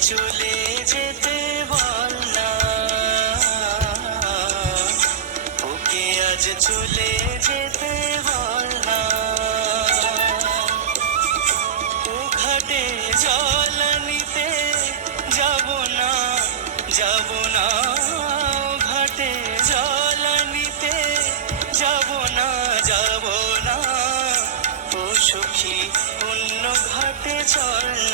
চলে যেতে বল না ওকে আজ চলে যেতে বল না ও ঘাটে জল নিতে যাব না যাব না। ঘাটে জল নিতে যাব না যাব না। ও সখী অন্য ঘাটে চল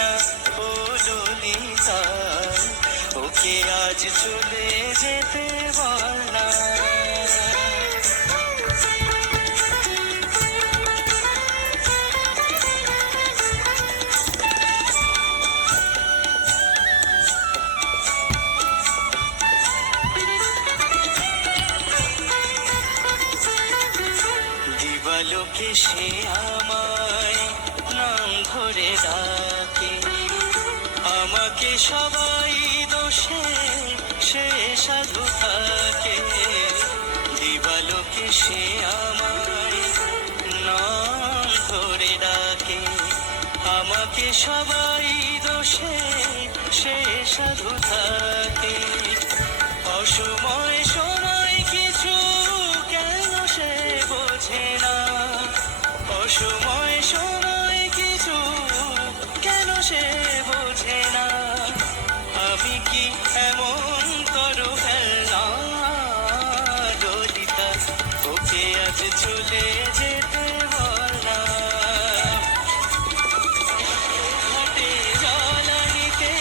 ওকে আজ চলে যেতে বল না। দিবালোকে সে আমায় নাম ধরে ডাকে। আমাকে সবাই সে আমায় নাম ধরে ডাকে। আমাকে সবাই দোষে, সে সাধু থাকে। অসময় সময় কিছু কেন সে বোঝে না। অসময় সময় কিছু কেন সে চলে যেতে বললাম। ঘাটে জল আনিতে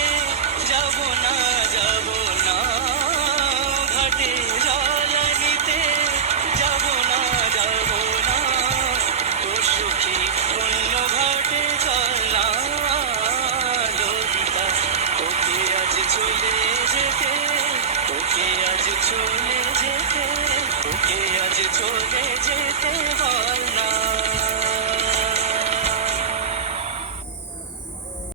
যাব না যাব না। ঘাটে জল আনিতে যাব না যাব না। সুখী অন্য ঘাটে চল না ললিতা ওকে আজ চলে যেতে ওকে আজ চলে যেতে যে চলে যেতে হয় না।